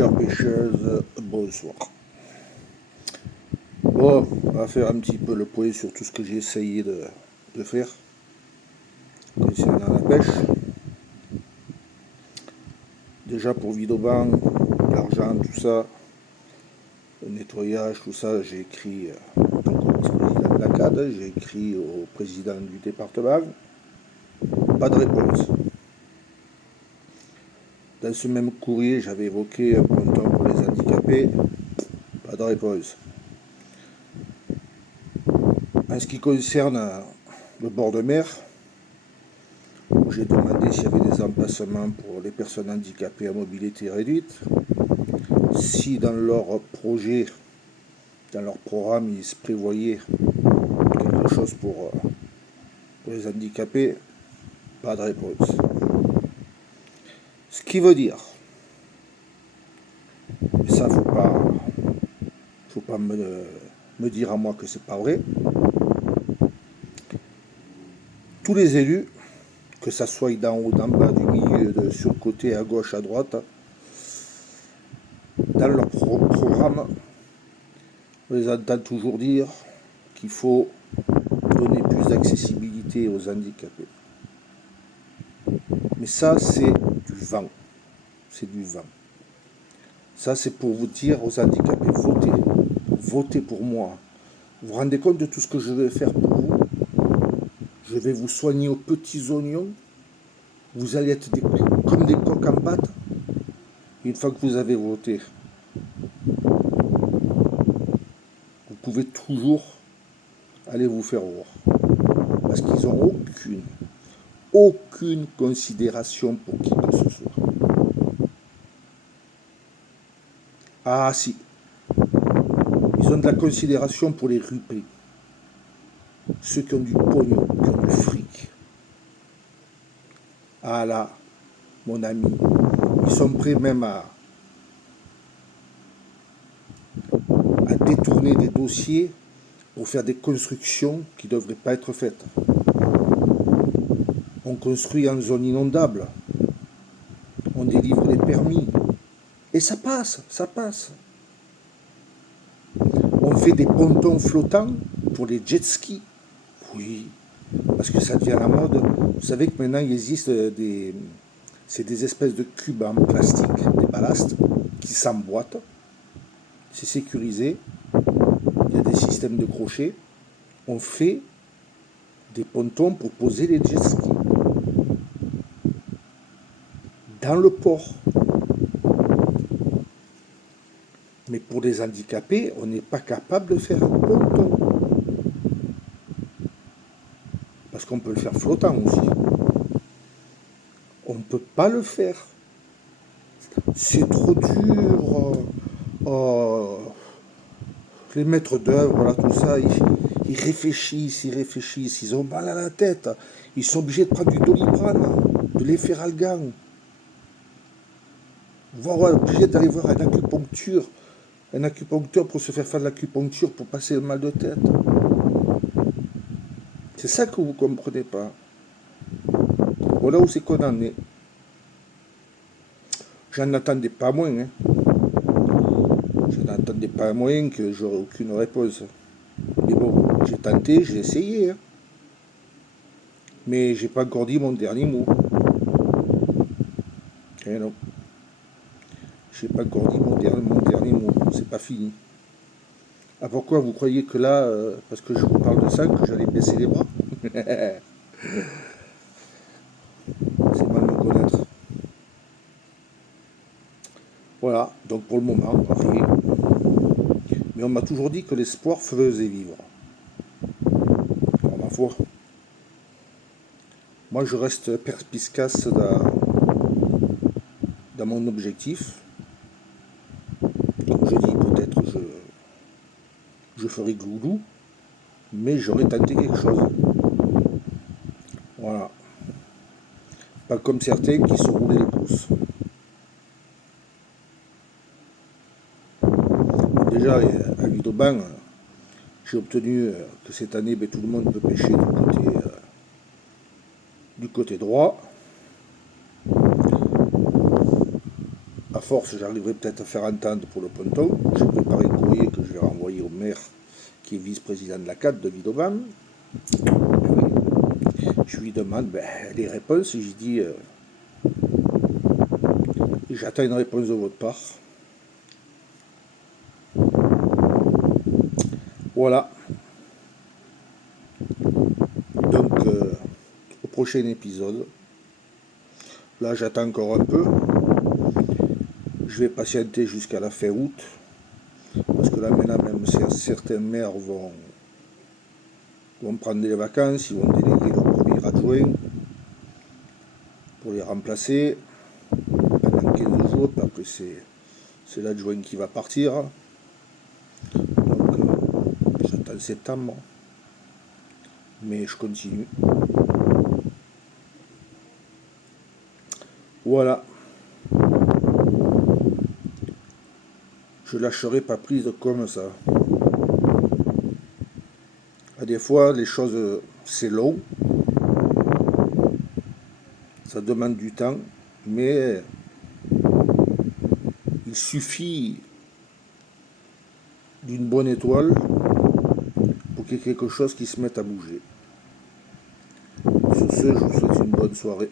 pêcheurs, pêcheuses, bonsoir. Bon, on va faire un petit peu le point sur tout ce que j'ai essayé de faire concernant la pêche. Déjà pour Vidoban, l'argent, tout ça, le nettoyage, tout ça, j'ai écrit donc au vice-président de la CAD, j'ai écrit au président du département, pas de réponse. Dans ce même courrier, j'avais évoqué un ponton pour les handicapés, pas de réponse. En ce qui concerne le bord de mer, j'ai demandé s'il y avait des emplacements pour les personnes handicapées à mobilité réduite, si dans leur projet, dans leur programme, ils se prévoyaient quelque chose pour les handicapés, pas de réponse. Ce qui veut dire, et ça faut pas me dire à moi que c'est pas vrai, tous les élus, que ça soit d'en haut, d'en bas, du milieu, sur le côté, à gauche, à droite, dans leur programme, on les entend toujours dire qu'il faut donner plus d'accessibilité aux handicapés. Mais ça, c'est du vent. C'est du vent. Ça, c'est pour vous dire aux handicapés, votez. Votez pour moi. Vous vous rendez compte de tout ce que je vais faire pour vous? Je vais vous soigner aux petits oignons. Vous allez être comme des coqs en pâte. Une fois que vous avez voté, vous pouvez toujours aller vous faire voir. Parce qu'ils n'ont aucune considération pour qui que ce soit. Ah si, ils ont de la considération pour les rupés, ceux qui ont du pognon, qui ont du fric. Ah là, mon ami, ils sont prêts même à détourner des dossiers pour faire des constructions qui ne devraient pas être faites. On construit en zone inondable, on délivre les permis, et ça passe, ça passe. On fait des pontons flottants pour les jet skis. Oui, parce que ça devient la mode. Vous savez que maintenant il existe des espèces de cubes en plastique, des ballasts, qui s'emboîtent. C'est sécurisé. Il y a des systèmes de crochets. On fait des pontons pour poser les jet skis dans le port. Mais pour les handicapés, on n'est pas capable de faire un ponton. Parce qu'on peut le faire flottant aussi. On ne peut pas le faire. C'est trop dur. Les maîtres d'œuvre, voilà, tout ça, ils réfléchissent, ils ont mal à la tête. Ils sont obligés de prendre du Doliprane, de l'Efferalgan. Voire obligés d'aller voir un acupuncteur pour se faire de l'acupuncture pour passer le mal de tête. C'est ça que vous ne comprenez pas. Voilà où c'est qu'on en est. J'en attendais pas moins. Hein. Je n'attendais pas moins que j'aurais aucune réponse. Mais bon, j'ai tenté, j'ai essayé. Hein. Mais j'ai pas encore dit mon dernier mot. Eh non. J'ai pas encore dit mon dernier mot. C'est pas fini. Ah pourquoi vous croyez que là, parce que je vous parle de ça, que j'allais baisser les bras? C'est mal me connaître. Voilà, donc pour le moment, rien. Mais on m'a toujours dit que l'espoir faisait vivre. Alors, ma foi. Moi, je reste perspicace dans mon objectif. Comme je dis, peut-être je ferai gloulou, mais j'aurais tenté quelque chose. Voilà. Pas comme certains qui se roulaient les pouces. Déjà, à Vidoban, j'ai obtenu que cette année, tout le monde peut pêcher du côté droit. à force, j'arriverai peut-être à faire entendre pour le ponton. J'ai préparé un courrier que je vais renvoyer au maire qui est vice-président de la CAD, David Obam. Je lui demande les réponses et je dis j'attends une réponse de votre part. Voilà. Donc, au prochain épisode, là j'attends encore un peu. Je vais patienter jusqu'à la fin août. Parce que là maintenant, même certains maires vont prendre des vacances, ils vont déléguer leur premier adjoint pour les remplacer pendant 15 jours. Puis après, c'est l'adjoint qui va partir. Donc, j'attends septembre. Mais je continue. Voilà. Je lâcherai pas prise comme ça. Des fois, les choses, c'est long. Ça demande du temps. Mais il suffit d'une bonne étoile pour qu'il y ait quelque chose qui se mette à bouger. Sur ce, je vous souhaite une bonne soirée.